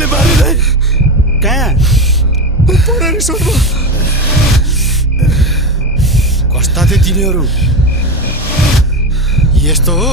गोलले मारे दाइ। कहाँ पर रिसोर्टमा। कस्ता थिए तिनीहरू? यस्तो हो?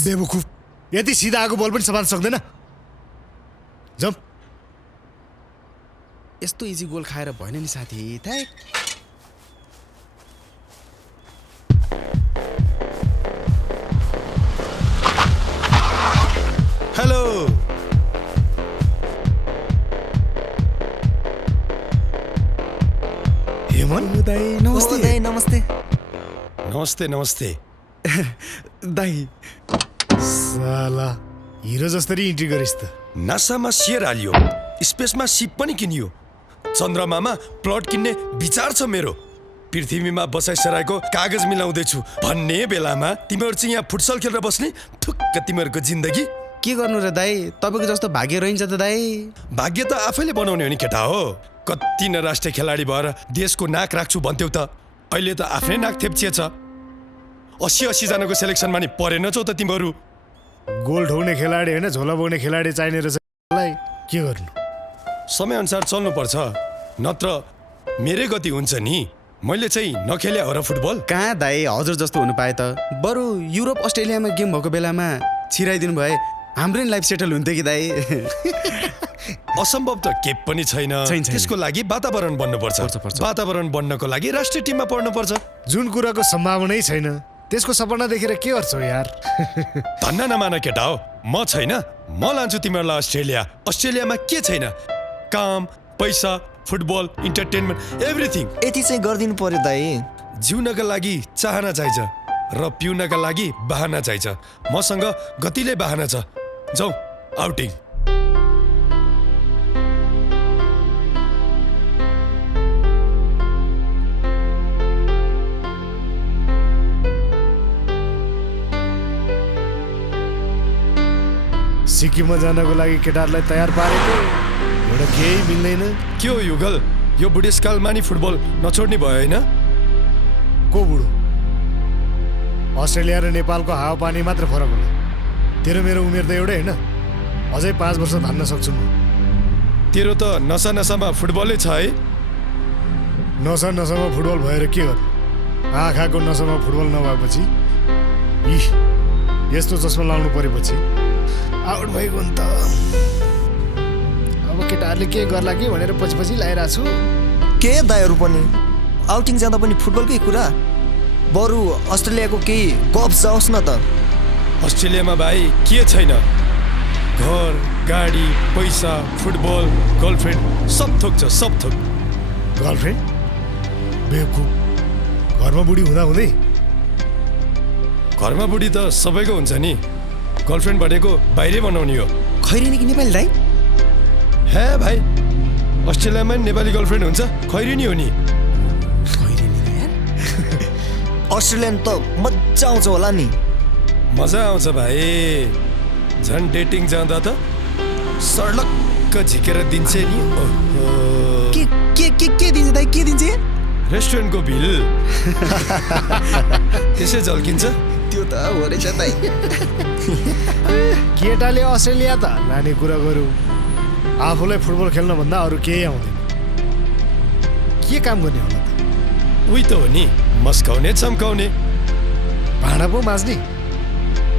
बेवकुफ, यति सिधा आगो बल पनि समात्न सक्दैन। जाऊ। यस्तो इजी गोल खाएर भएन नि साथी। थाक। हेलो। हेमन दाइ नमस्ते। दाइ नमस्ते। नमस्ते नमस्ते। दाइ साला हिरो जस्तरी इन्ट्री गरिस् त। नासामा सेयर हालियो, स्पेसमा सिप पनि किनियो, चन्द्रमामा प्लट किन्ने विचार छ मेरो। पृथ्वीमा बसाइसराएको कागज मिलाउँदैछु भन्ने बेलामा तिमीहरू चाहिँ यहाँ फुटसल खेलेर बस्ने ठुक्क तिमीहरूको जिन्दगी। के गर्नु र दाइ? तपाईँको जस्तो भाग्य रहन्छ त दाइ। भाग्य त आफैले बनाउने हो नि केटा हो। कति न राष्ट्रिय खेलाडी भएर देशको नाक राख्छु भन्थ्यौ त, अहिले त आफ्नै नाक थेप्चिएछ। 80 जनाको सेलेक्सनमा नि परेनछौ त तिमीहरू। गोल ठोक्ने खेलाडी होइन, झोला बोक्ने खेलाडी चाहिने रहेछ। के गर्नु? समयअनुसार चल्नुपर्छ, नत्र मेरै गति हुन्छ नि। मैले चाहिँ नखेले हो र फुटबल। कहाँ दाइ, हजुर जस्तो हुनु पाए त बरु युरोप अस्ट्रेलियामा गेम भएको बेलामा छिराइदिनु भए हाम्रो लाइफ सेटल हुन्थ्यो कि दाइ। असम्भव त के पनि छैन। त्यसको लागि वातावरण बन्नुपर्छ। वातावरण बन्नको लागि राष्ट्रिय टिममा पढ्नुपर्छ। जुन कुराको सम्भावनै छैन त्यसको सपना देखेर के गर्छौ यार? धन्न नमान केटा हो, म छैन। म लान्छु तिमीहरूलाई अस्ट्रेलिया। अस्ट्रेलियामा के छैन? काम, पैसा, फुटबल, इन्टरटेनमेन्ट, एभ्रिथिङ। यति चाहिँ गरिदिनु पर्यो दाइ। जिउनका लागि चाहना चाहिन्छ र पिउनका लागि बहाना चाहिन्छ। मसँग गतिले बहाना छ। जाऊ आउटिङ। सिक्किममा जानको लागि केटाहरूलाई तयार पारेको एउटा केही मिल्दैन। के हो युगल, यो बुढेसकालमा नि फुटबल नछोड्ने भयो होइन? को बुढो? अस्ट्रेलिया र नेपालको हावापानी मात्र फरक होला। तेरो मेरो उमेर त एउटै होइन। अझै 5 वर्ष धान्न सक्छु म। तेरो त नसामा फुटबलै छ है। नसामा फुटबल भएर के गर्नु? आँखाको नसामा फुटबल नभएपछि यस्तो चस्मा लाउनु परेपछि आउट भएको नि त। अब केटाहरूले के गर्ला कि भनेर पछि लगाइरहेको छु। के दाइहरू पनि आउटिङ जाँदा पनि फुटबलकै कुरा? बरु अस्ट्रेलियाको केही गफ जाओस् न त। अस्ट्रेलियामा भाइ के छैन? घर, गाडी, पैसा, फुटबल, गर्लफ्रेन्ड, सब थोक छ, सब थोक। गर्लफ्रेन्ड? बेवकुफ, घरमा बुढी हुँदै घरमा बुढी त सबैको हुन्छ नि। गर्लफ्रेन्ड भनेको बाहिरै बनाउने हो। खैरेनी कि नेपाली दाइ? हे भाइ, अस्ट्रेलियामा नेपाली गर्लफ्रेन्ड हुन्छ खैरी नि हो नि अस्ट्रेलियन त मजा आउँछ होला नि मजा आउँछ भाइ झन् डेटिङ जाँदा त सडक्क झिकेर दिन्छ नि के दिन्छ दाइ के दिन्छ रेस्टुरेन्टको बिल त्यसै झल्किन्छ त्यो त हो रहेछ दाइ केटाले अस्ट्रेलिया त लाने कुरा गरौँ आफूलाई फुटबल खेल्नभन्दा अरू केही आउँदैन के काम गर्ने होला त उही त हो नि मस्काउने चम्काउने भाँडा पो माझ्ने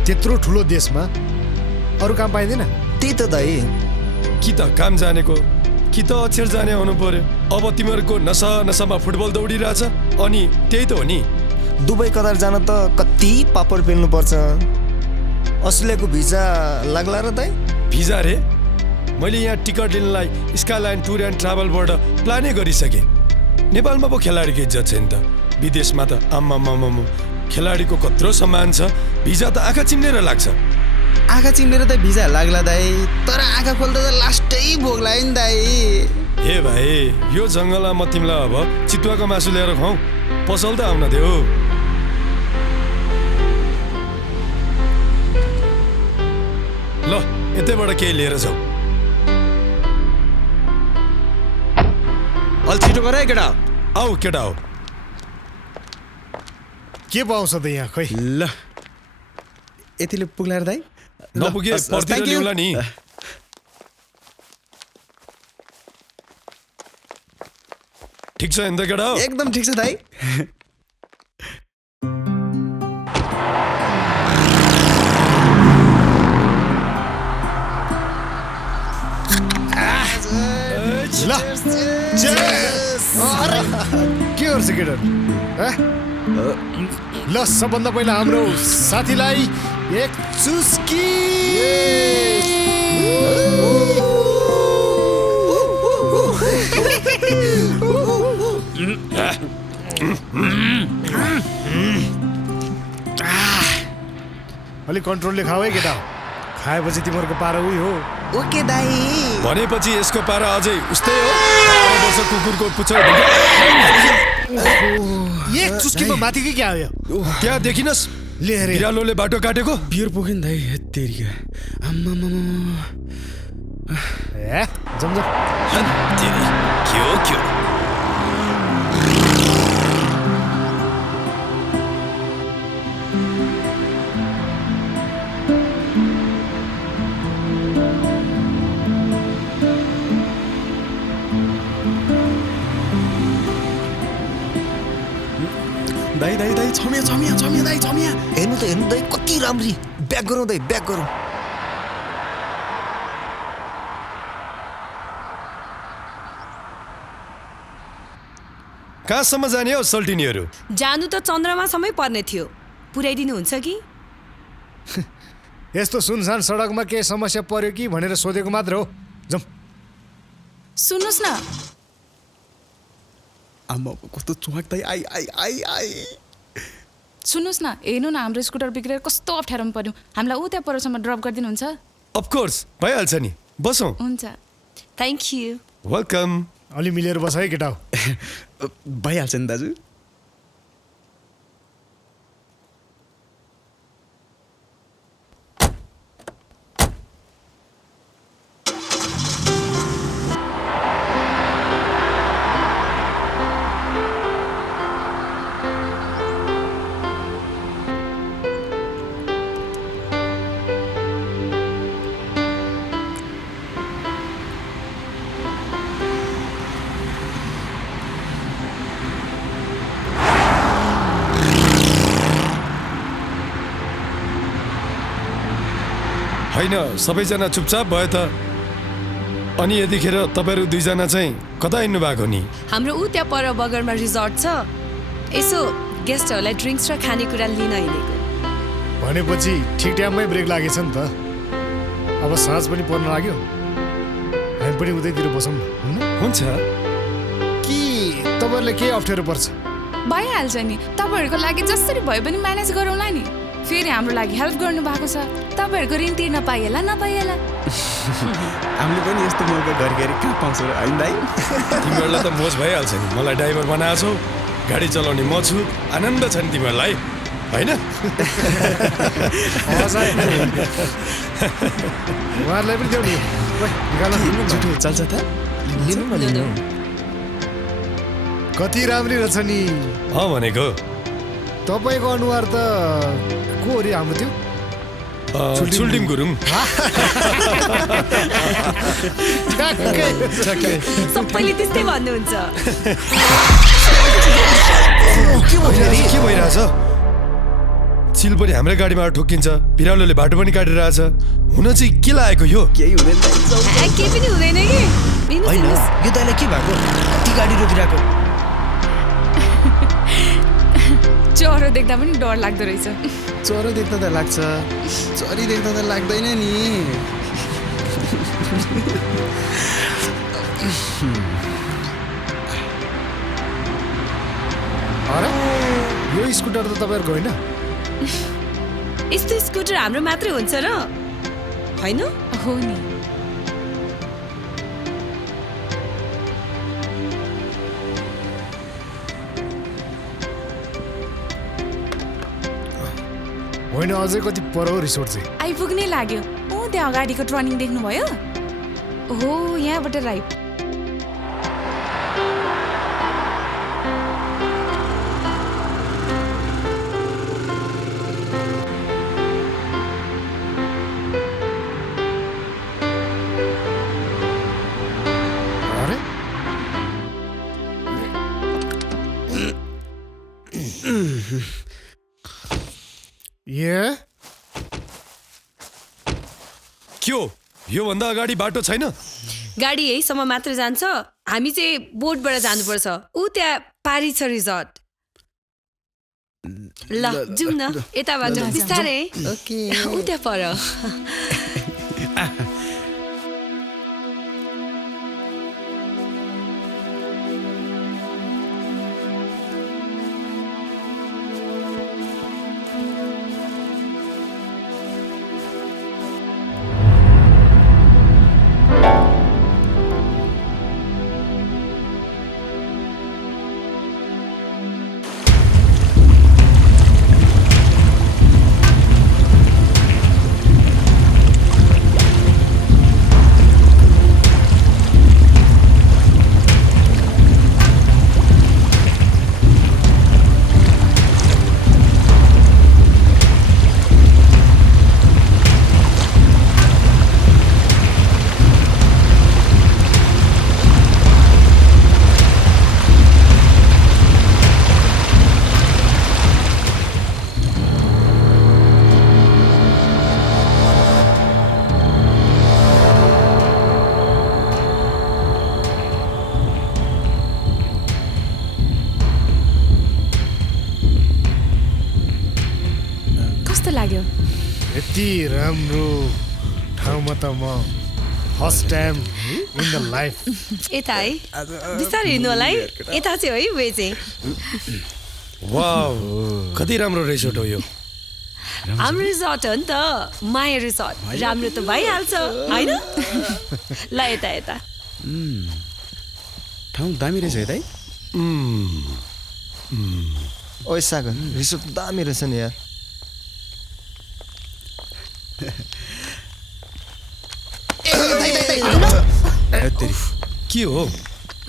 त्यत्रो ठुलो देशमा अरू काम पाइँदैन त्यही त दाइ कि त काम जानेको कि त अक्षर जाने आउनु पर्यो अब तिमीहरूको नसामा फुटबल दौडिरहेछ अनि त्यही त हो नि दुबई कतार जान त कति पापड पेल्नुपर्छ अस्ट्रेलियाको भिजा लाग्ला र दाइ भिजा रे मैले यहाँ टिकट लिनलाई स्काइलाइन टुर एन्ड ट्राभलबाट प्लानै गरिसकेँ नेपालमा पो खेलाडीको इज्जत छैन त विदेशमा त आम्मामाम खेलाडीको कत्रो सम्मान छ भिजा त आँखा चिम्लेर लाग्छ आँखा चिम्लेर त भिजा लाग्ला दाइ तर आँखा खोल्दा त लास्टै भोग लाग्यो नि दाइ हे भाइ यो जङ्गलमा म तिमीलाई अब चितुवाको मासु ल्याएर खुवाऊ पसल त आउन देऊ ल यतैबाट केही लिएर जाऊ अलि छिटो गर है केटा आऊ केटा हो के पाउँछ त यहाँ खै ल यतिले पुग्ला र दाइ नपुगे पर्तिर ल्याउला नि ठिक छ अन्त केटा हो एकदम ठिक छ दाइ ल के गर्छ केटाहरू ल सबभन्दा पहिला हाम्रो साथीलाई एक चुस्की अलिक कन्ट्रोलले खाऊ है केटा खाएपछि तिमीहरूको पारा उही हो ओके दाइ भनेपछि यसको पारा अझै उस्तै हो 12 वर्ष कुकुरको पुच्छर एक चुस्कीमा माथि कि क्या आयो त्यहाँ देखिनस् ले हेरे बिरालोले बाटो काटेको बियर पुग्यो नि दाइ तेरिका आम्मामामा ए जम जम के हो दाइ दाइ दाइ छमिया दाइ छमिया हेर्नु दाइ कति राम्री ब्याक गरौँ दाइ ब्याक गरौँ कहाँसम्म जाने हो सल्टिनीहरू जानु त चन्द्रमासम्मै पर्ने थियो पुर्याइदिनु हुन्छ कि यस्तो सुनसान सडकमा के समस्या पर्यो कि भनेर सोधेको मात्र हो जम सुन्नुहोस् न आम्मा कस्तो चुहाक दाइ आई सुन्नुहोस् न हेर्नु न हाम्रो स्कुटर बिग्रेर कस्तो अप्ठ्यारोमा पर्यो हामीलाई ऊ त्यहाँ परसम्म ड्रप गरिदिनुहुन्छ अफकोर्स भइहाल्छ नि बसौँ हुन्छ थ्याङ्क यू वेलकम अलि मिलेर बस है केटा हो भइहाल्छ नि दाजु होइन सबैजना चुपचाप भयो त अनि यतिखेर तपाईँहरू दुईजना चाहिँ कता हिँड्नु भएको नि हाम्रो ऊ त्यहाँ पर बगरमा रिजोर्ट छ यसो गेस्टहरूलाई ड्रिङ्क्स र खानेकुरा लिन हिँडेको भनेपछि ठिक टाइममै ब्रेक लागेछ नि त अब साँझ पनि पर्न लाग्यो हामी पनि उतैतिर बसौँ न हुन्छ कि तपाईँहरूलाई केही अप्ठ्यारो पर्छ भइहाल्छ नि तपाईँहरूको लागि जसरी भए पनि म्यानेज गरौँला नि फेरि हाम्रो लागि हेल्प गर्नु भएको छ तपाईँहरूको ऋण तिर्न पाइएला नपाइएला हामीले पनि यस्तो मौका घरिघरि कहाँ पाउँछौँ र होइन दाइ तिमीहरूलाई त मोज भइहाल्छ नि मलाई ड्राइभर बनाएको छौ गाडी चलाउने म छु आनन्द छ नि तिमीहरूलाई होइन उहाँहरूलाई पनि देऊ नि जुठो चल्छ त लिनु न लिनु कति राम्री रहेछ नि भनेको तपाईँको अनुहार त को हो रे हाम्रो त्यो छुल्टिम गुरुङ सबैले त्यस्तै भन्नुहुन्छ के भइरहेछ चिल पनि हाम्रै गाडीमा ठोकिन्छ बिरालोले बाटो पनि काटिरहेछ हुन चाहिँ के लागेको यो केही हुँदैन केही पनि हुँदैन कि होइन यो दाइलाई के भएको कति गाडी रोकिरहेको चरो देख्दा पनि डर लाग्दो रहेछ चरो देख्दा त लाग्छ चरी देख्दा त लाग्दैन नि अरे यो स्कुटर त तपाईँहरूको होइन यस्तो स्कुटर हाम्रो मात्रै हुन्छ र होइन हो नि होइन अझै कति पर हो रिसोर्ट चाहिँ आइपुग्नै लाग्यो त्यहाँ अगाडिको टर्निङ देख्नुभयो हो यहाँबाट राइट अरे के हो योभन्दा अगाडि बाटो छैन गाडी यहीसम्म मात्र जान्छ हामी चाहिँ बोटबाट जानुपर्छ ऊ त्यहाँ पारी छ रिजोर्ट ल जाउँ न यताबाट बिस्तारै ओके ऊ त्यहाँ पर कस्तो लाग्यो यति राम्रो ठाउँमा त म first time in the life यता है बिस्तारै हिँड्नु होला है यता चाहिँ है वे चाहिँ वाउ कति राम्रो रिसोर्ट हो यो हाम्रो रिजोर्ट हो नि त माया रिजोर्ट राम्रो त भइहाल्छ होइन ल यता यता ठाउँ दामी रहेछ है दाइ ओइ सागर रिसोर्ट दामी रहेछ नि यार के हो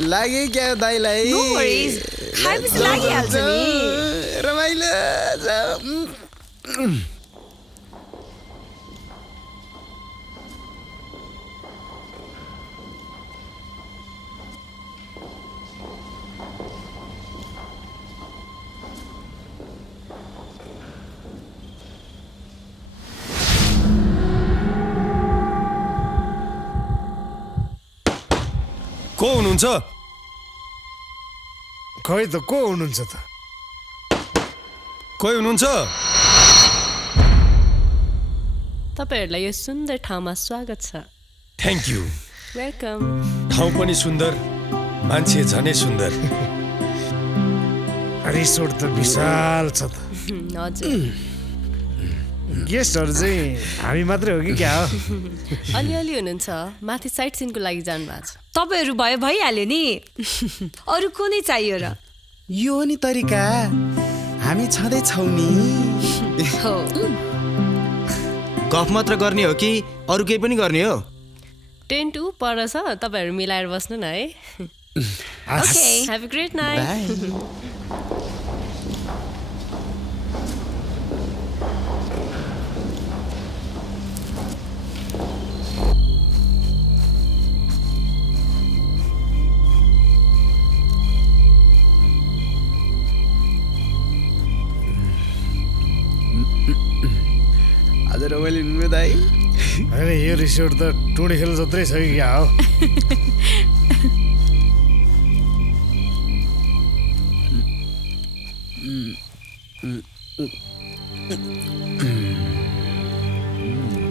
लाग्यो क्या दाइलाई No worries. खाएपछि लागिहाल्छ नि रमाइलो को हुनुहुन्छ खै त को हुनुहुन्छ त कोही हुनुहुन्छ तपाईहरुलाई यो सुन्दर ठाउँमा स्वागत छ थ्यांक यू वेलकम ठाउँ पनि सुन्दर मान्छे झनै सुन्दर रिसोर्ट त विशाल छ त हजुर गेस्टहरू चाहिँ हामी मात्रै हो कि क्या हो अलिअलि हुनुहुन्छ माथि साइट सिनको लागि जानुभएको छ तपाईँहरू भयो भइहाल्यो नि अरू कुनै चाहियो र यो हो नि तरिका हामी छँदैछौँ नि हो गफ मात्र गर्ने हो कि अरू केही पनि गर्ने हो टेन्ट ऊ पर छ तपाईँहरू मिलाएर बस्नु न है okay have a great night आज रमाइलो हुनु दाइ होइन यो रिसोर्ट त टुँडी खेल जत्रै छ कि क्या हो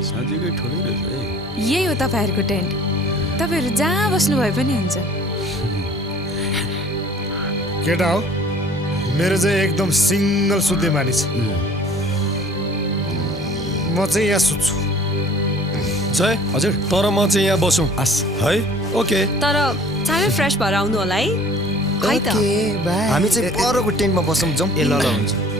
साँच्चीकै ठुलै रहेछ है यही हो तपाईँहरूको टेन्ट तपाईँहरू जहाँ बस्नु भए पनि हुन्छ केटा हो मेरो चाहिँ एकदम सिङ्गल सुत्ने मानिस म चाहिँ यहाँ सुत्छु जय हजुर तर म चाहिँ यहाँ बसौँ हस् है ओके तर चाँडै फ्रेस भएर आउनु होला है है त हामी चाहिँ परको टेन्टमा बसौँ जाउँ ए ल हुन्छ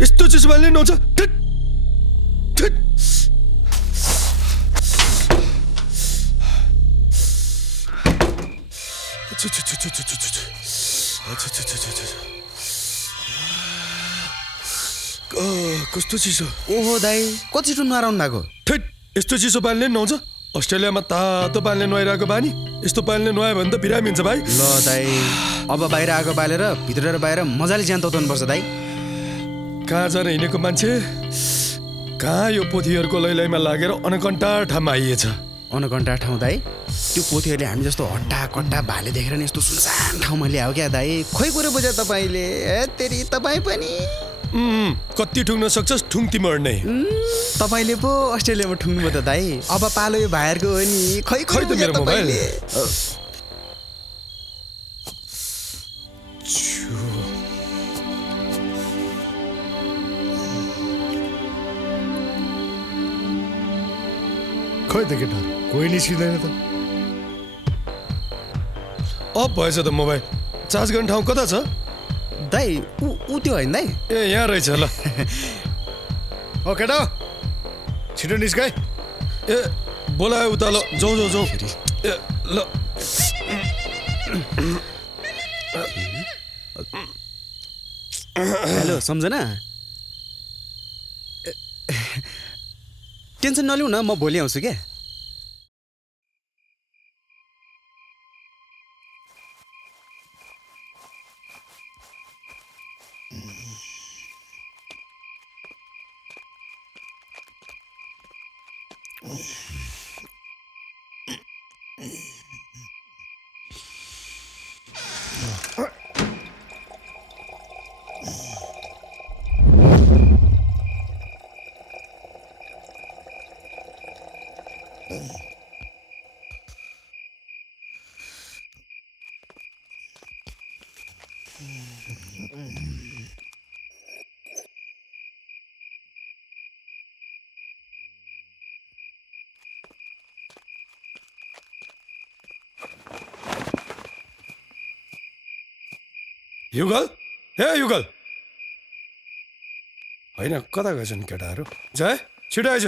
यस्तो चिसो भाइले नहुन्छ ठिट ठिट कस्तो चिसो ओहो दाइ कति छिटो नुहाएर आउनु भएको ठिट यस्तो चिसो पानीले नि नुहाउँछ अस्ट्रेलियामा तातो पानीले नुहाइरहेको बानी यस्तो पानीले नुहायो भने त बिरामी हुन्छ भाइ ल दाइ अब बाहिर आगो बालेर भित्र र बाहिर मजाले ज्यान तताउनुपर्छ दाइ कहाँ जान हिँडेको मान्छे कहाँ यो पोथीहरूको लैलैमा लागेर अनकन्टा ठाउँमा आइएछ अनकन्टा ठाउँ दाइ त्यो पोथीहरूले हामी जस्तो हट्टा कट्टा भाले देखेर नि यस्तो सुनसान ठाउँमा ल्यायो क्या दाइ खोइ कुरो बुझ्यो तपाईँले तेरि तपाईँ पनि कति ठुङ्न सक्छस् ठुङ्ती मर्ने तपाईँले पो अस्ट्रेलियामा ठुङ्नुभयो त दाइ अब पालो यो भाइहरूको हो नि खै खै त मेरो मोबाइल खै त केटा कोही निस्किँदैन त अफ भएछ त मोबाइल चार्ज गर्ने ठाउँ कता छ दाइ ऊ त्यो होइन दाइ ए यहाँ रहेछ ल ओ केटा छिटो निस्काइ ए बोलायो उता ल जाउँ जाउँ जाउँ ए ल हेलो सम्झना टेन्सन नलिउ न म भोलि आउँछु क्या युगल हे युगल होइन कता गएछन् केटाहरू जय छिटो आइज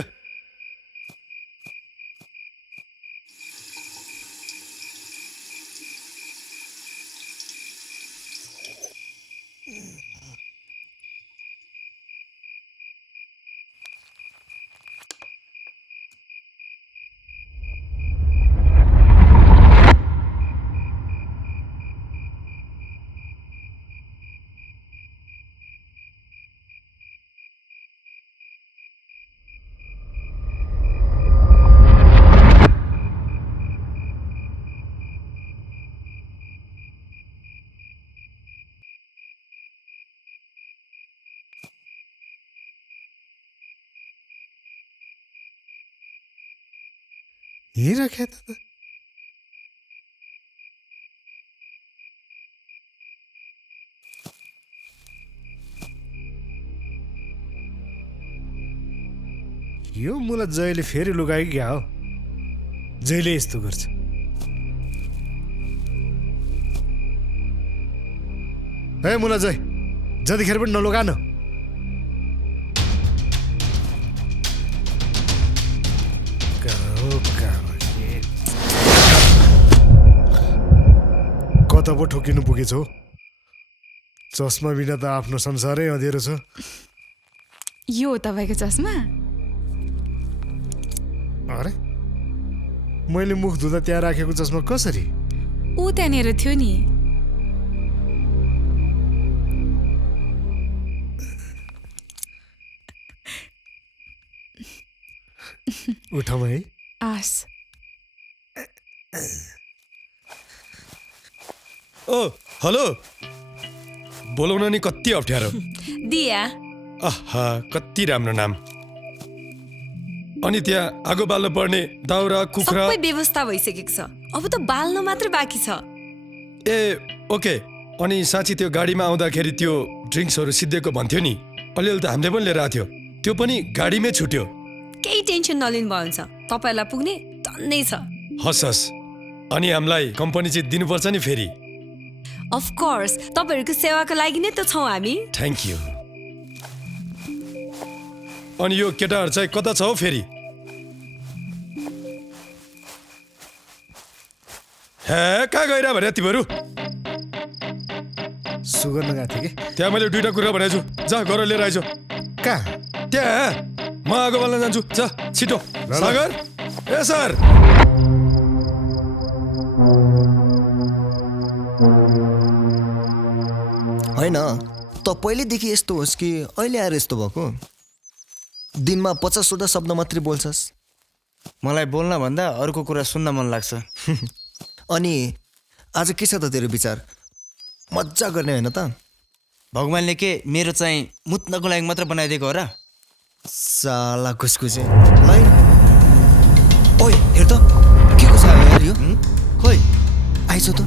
यहीँ राखे त यो मुला जयले फेरि लुगायो क्या हो जयले यस्तो गर्छ ए मुला जय जतिखेर पनि नलुगा न कता पो ठोकिनु पुगेछ हो चस्मा बिना त आफ्नो संसारै अँधेरो छ यो हो तपाईँको चस्मा अरे मैले मुख धुँदा त्यहाँ राखेको चस्मा कसरी ऊ त्यहाँनिर थियो नि उठाउँ है आस ओ हेलो बोलाउन नि कति अप्ठ्यारो दिया आहा कति राम्रो नाम अनि त्यहाँ आगो बाल्न पर्ने दाउरा कुखुरा सबै व्यवस्था भइसकेको छ अब त बाल्न मात्र बाँकी छ ए ओके अनि साँच्ची त्यो गाडीमा आउँदाखेरि त्यो ड्रिङ्क्सहरू सिद्धिएको भन्थ्यो नि अलिअलि त हामीले पनि लिएर आएको थियो त्यो पनि गाडीमै छुट्यो केही टेन्सन नलिनु भयो हुन्छ तपाईँलाई पुग्ने टन्नै छ हस् हस् अनि हामीलाई कम्पनी चाहिँ दिनुपर्छ नि फेरि अफकोर्स तपाईँहरूको सेवाको लागि नै त छौँ हामी थ्याङ्क यू अनि यो केटाहरू चाहिँ कता छ हौ फेरि हे कहाँ गइरह भने तिमीहरू सुगर नगएको थियो कि त्यहाँ मैले दुईटा कुरा भनेको छु जा गर लिएर आइज कहाँ त्यहाँ म आगो बाल्न जान्छु जा छिटो सागर ए सर होइन त पहिल्यैदेखि यस्तो होस् कि अहिले आएर यस्तो भएको दिनमा 50-वटा शब्द मात्रै बोल्छस् मलाई बोल्न भन्दा अर्को कुरा सुन्न मन लाग्छ अनि आज के छ त तेरो विचार मजा गर्ने होइन त भगवान्ले के मेरो चाहिँ मुत्नको लागि मात्र बनाइदिएको हो र साला घुसघुसे लाइन ओए हेर त के को छ यार यो खोइ आइज त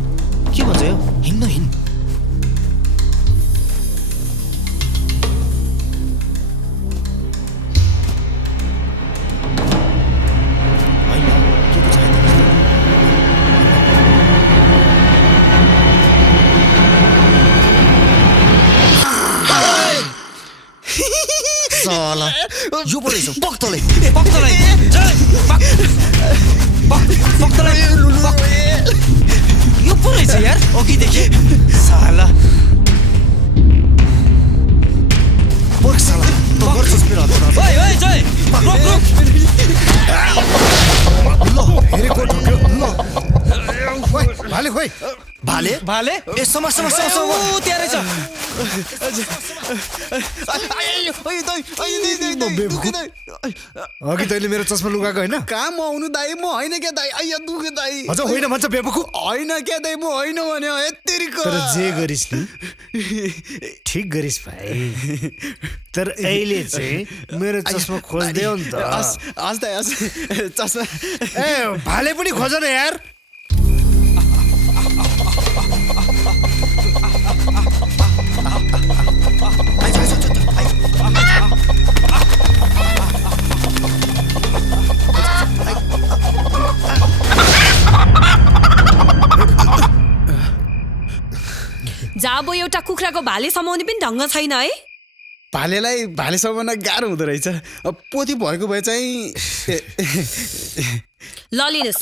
के भन्छ यो हिँड्न हिँड साला यो पो रहेछ पक्तलै यो पो रहेछ यार अघिदेखि साला पर्ख साला त गर्छस् मेरो हातमा ओइ ओइ जय रोक रोक ल हेरेको ठोक्यो ल ओए भाले खोइ भाले भाले ए समा समा समा समा ऊ त्यहाँ रहेछ अघि तैँले मेरो चस्मा लुगाएको होइन काम आउनु दाइ म होइन क्या दाइ आइया दुखे दाइ अझ होइन भन्छ बेबुकु होइन क्या दाइ म होइन भने यत्तिको तर जे गरिस् नि ठिक गरिस् भाइ तर अहिले चाहिँ मेरो चस्मा खोज्देऊ नि त हस् दाइ हस् चस्मा ए भाले पनि खोज न यार जाबो एउटा कुखुराको भाले समाउने पनि ढङ्ग छैन है भालेलाई भाले समाउन गाह्रो हुँदो रहेछ पोथी भएको भए चाहिँ ल लिनुहोस्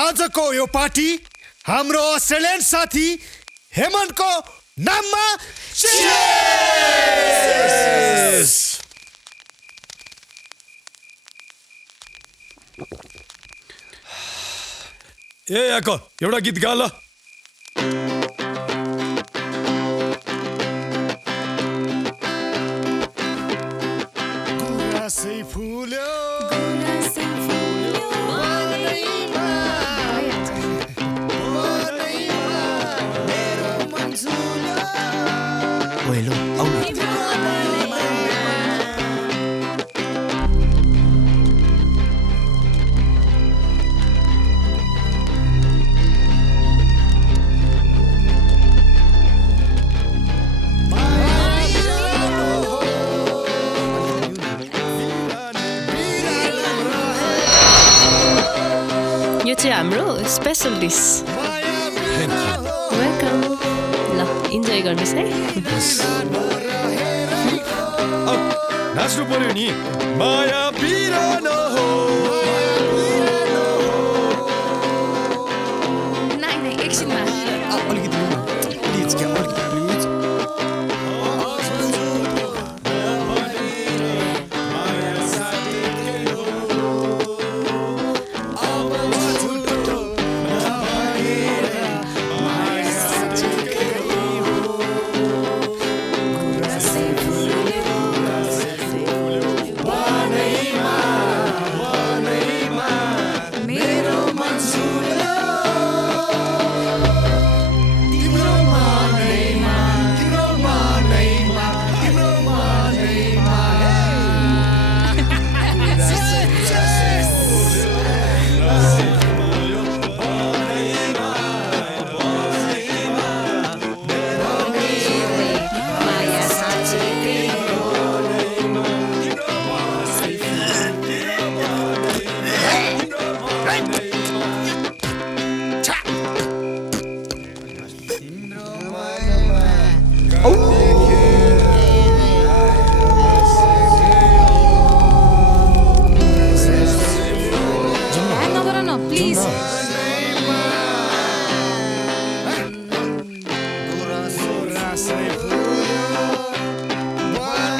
आजको यो पार्टी हाम्रो अस्ट्रेलियन साथी हेमन्तको नाममा cheers! ए याको एउटा गीत गा ल गुराँसै फुल्यो मेरो मन झुल्यो हेलो आऊ न यो चाहिँ हाम्रो स्पेसल डिस वेलकम ल इन्जोय गर्नुहोस् है आऊ, नाच्नु पर्यो नि माया बिरानो हो नाइ एकछिनमा अलिकति लिनु न प्लिज क्या अलिकति प्लिज ह्याङ नगर न प्लिज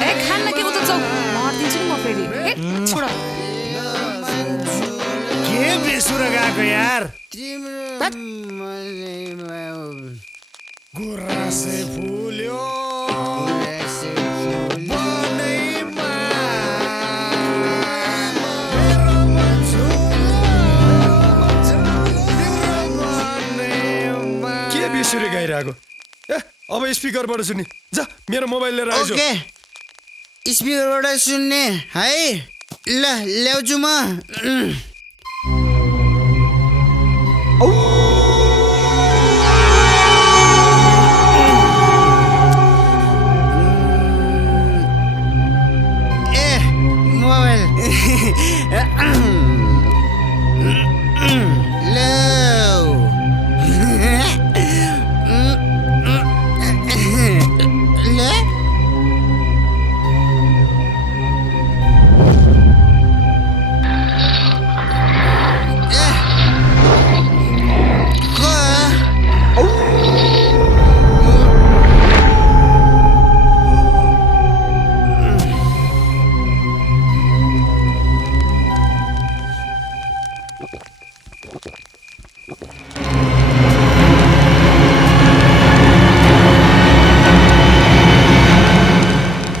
ए खान्न के उता जाऊ हटिदिन्छु नि म फेरि ए छोड के बेसुरा गएको यार गुराँसे फुल्यो बनैमा। मेरो मन झुल्यो, के बिर्सिएर गाइरहेको ए अब स्पिकरबाट सुन्ने जा मेरो मोबाइल लिएर आइज ओके स्पिकरबाट सुन्ने है ल ल्याउँछु म ए मोबाइल ले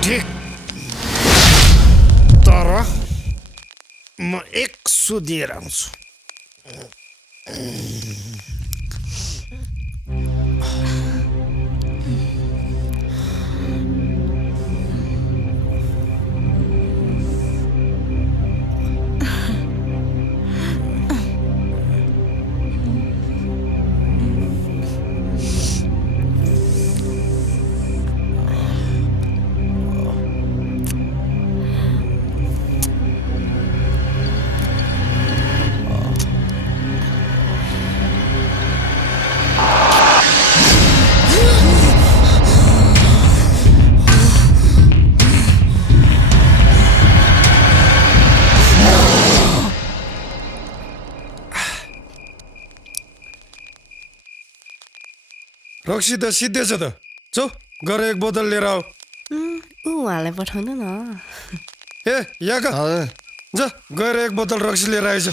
ठिक तर म 100 दिएर आउँछु रक्सी त सिद्धै छ त चौ गएर एक बोतल लिएर आऊ उहाँलाई पठाउनु न ए यहाँ जा गएर एक बोतल रक्सी लिएर आइज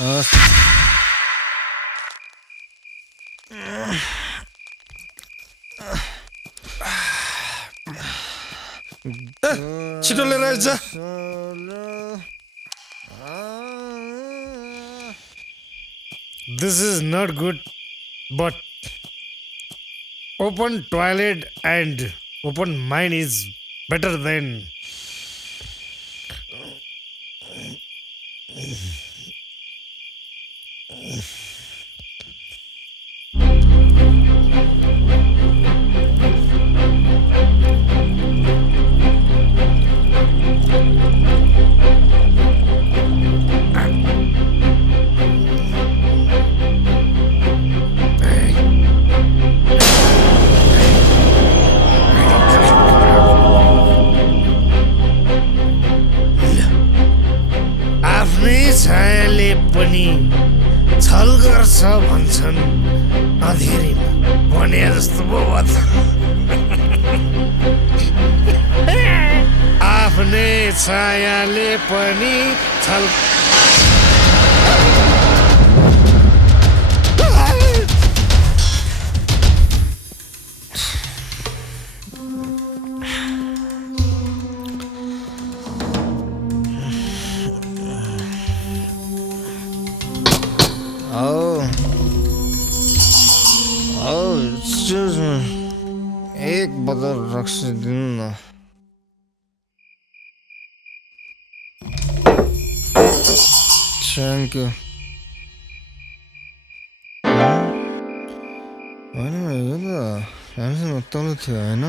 छिटो लिएर आइज जा This is not good, but open toilet and open mind is better than आफ्नै छायाले पनि छल गर्छ भन्छन् अँधेरीमा भने जस्तो भयो त आफ्नै छायाले पनि छल एक बदल रक्स दिनु न थ्याङ्क यू होइन यो त हामीसँग तल थियो होइन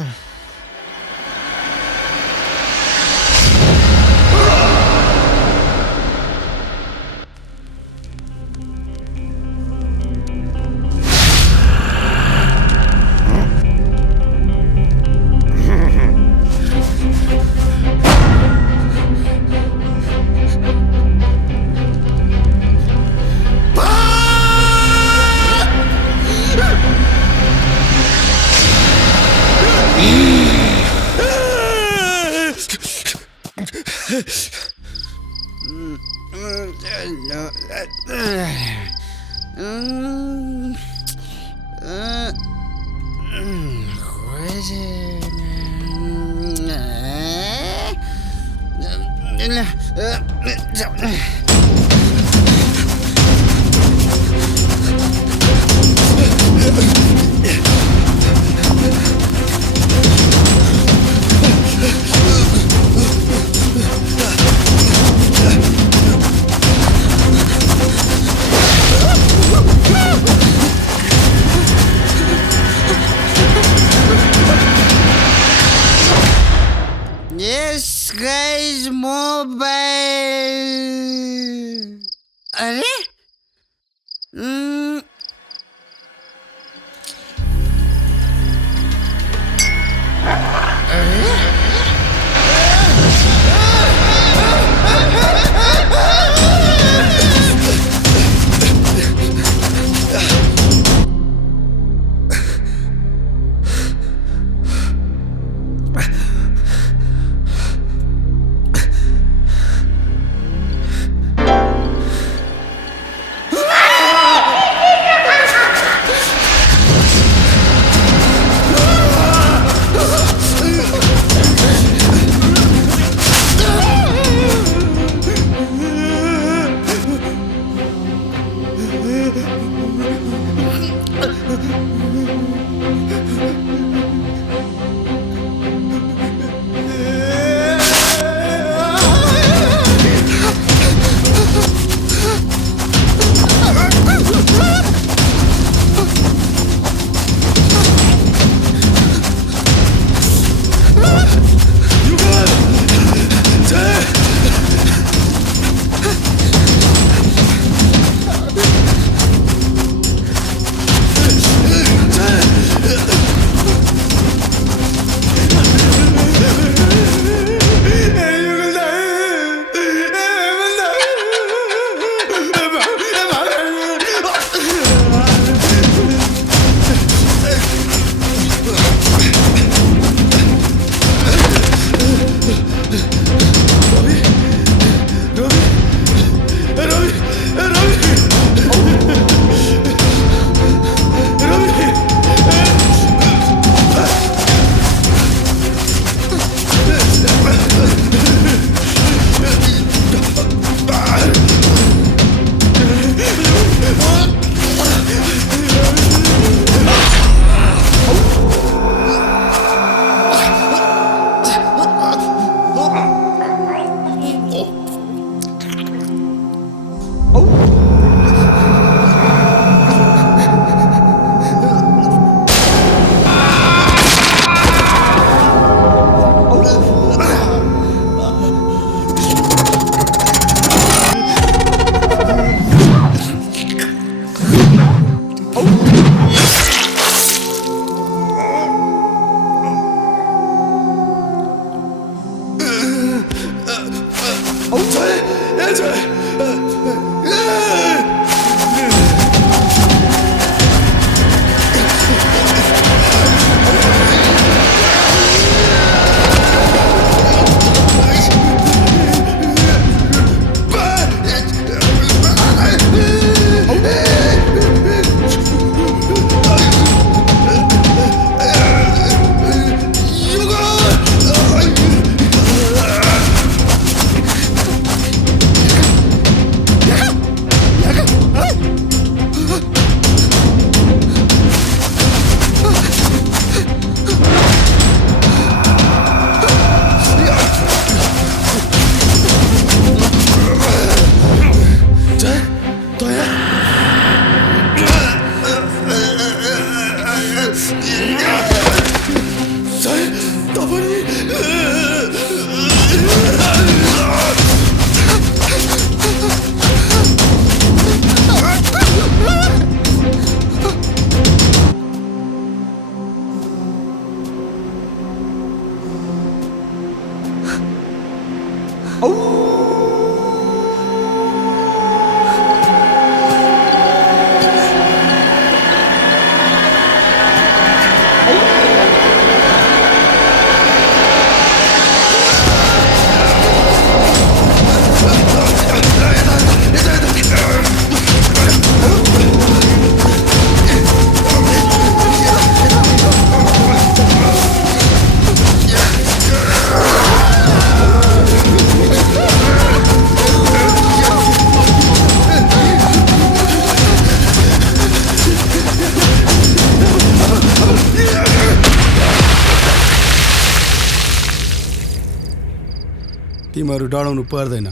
तिमीहरू डराउनु पर्दैन,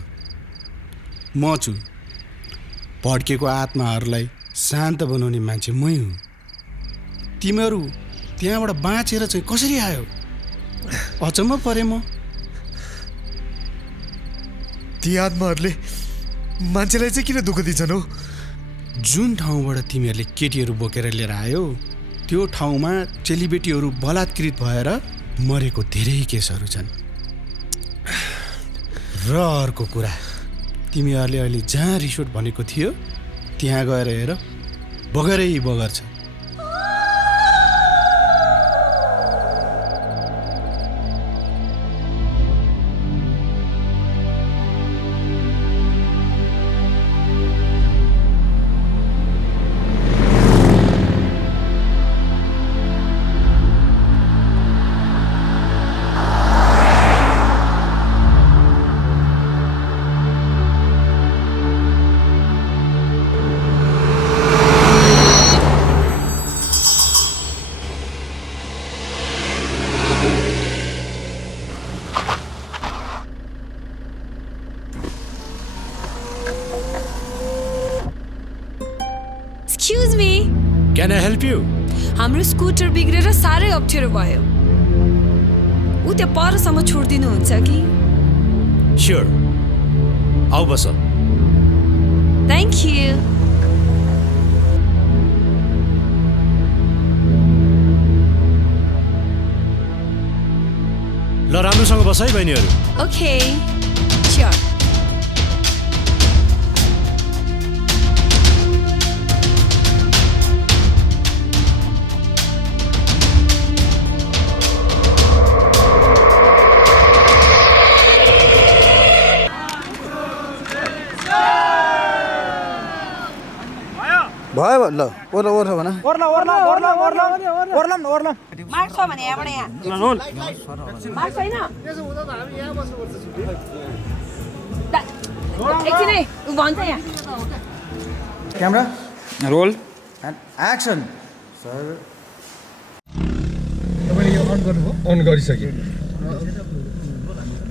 म छु। भड्केको आत्माहरूलाई शान्त बनाउने मान्छे मै हुँ। तिमीहरू त्यहाँबाट बाँचेर चाहिँ कसरी आयो? अचम्म परे म। ती आत्माहरूले मान्छेलाई चाहिँ किन दुःख दिन्छन् हो? जुन ठाउँबाट तिमीहरूले केटीहरू बोकेर लिएर आयो त्यो ठाउँमा चेलीबेटीहरू बलात्कृत भएर मरेको धेरै केसहरू छन्। र अर्को कुरा, तिमीहरूले अहिले जहाँ रिसोर्ट भनेको थियो त्यहाँ गएर हेर, बगरै बगर छ। Excuse me. Can I help you? हाम्रो स्कुटर बिग्रेर साह्रै अप्ठ्यारो भयो। ऊ त्यो परसम्म छोडिदिनुहुन्छ कि? Sure. आऊ बस। Thank you. ल राम्रोसँग बस है बहिनीहरू। Okay. Sure. भयो ल, ओर्ला ओर्ला भन। मार्क छ भने यहाँबाट यहाँ। मार्क छैन? एकछिन है, ऊ भन्छ यहाँ। Camera roll and action. Sir तपाईँले यो अन गर्नुभयो? अन गरिसकेँ।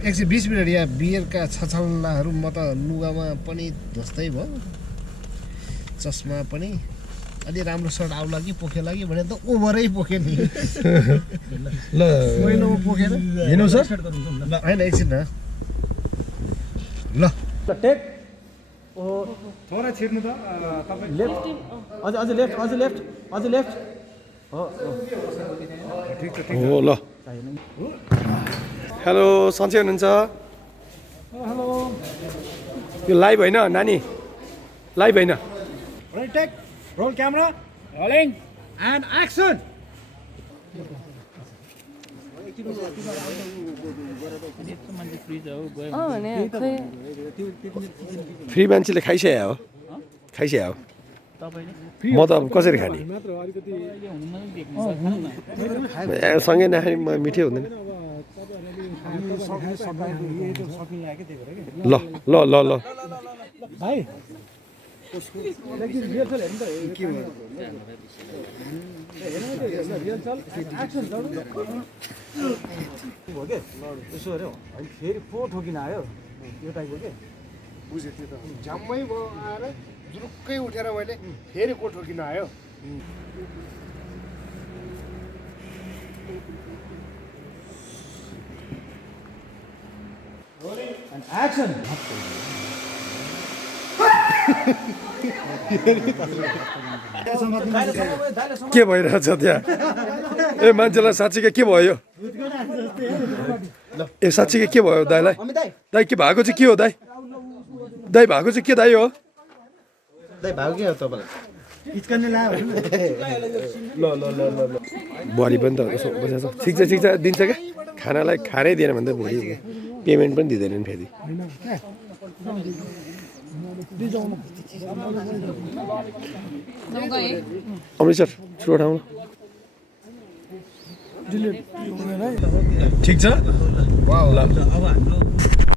120 मिनट यहाँ बियरका छछल्लाहरू म त लुगामा पनि धस्दै भयो, चस्मा पनि अलि राम्रो सर्ट आउला कि पोखेला कि भने त ओभरै पोखे नि। ल पहिलोमा पोखेर हेर्नु सर। होइन एकछिन न। ल टेक थोरै छिर्नु त तपाईँ लेफ्ट अझ लेफ्ट अझ लेफ्ट हो हो ल। हेलो, सन्चै हुनुहुन्छ? हेलो यो लाइभ होइन नानी लाइभ होइन take roll camera rolling and action free मान्छेले खाइसक्यो हो खाइसक्यो हो म त अब कसरी खाने सँगै नखाने मिठै हुँदैन ल ल ल ल भाइ त्यसो अरे फेरि पो ठोकिन आयो यो टाइपको के बुझेँ त्यो त झ्याम्मै भयो आएर जुरुक्कै उठेर मैले फेरि को ठोकिन आयो एक्सन के भइरहेछ त्यहाँ ए मान्छेलाई साँच्चीकै के भयो ए साँच्चीकै के भयो दाइलाई दाइ के भएको चाहिँ के हो दाइ दाइ भएको चाहिँ के दाइ हो बुहारी पनि त यसो बसेछ ठिक छ दिन्छ क्या खानालाई खानै दिएन भने त भोलि पेमेन्ट पनि दिँदैनन् फेरि अमृतसर ठुलो ठाउँ ठिक छ ल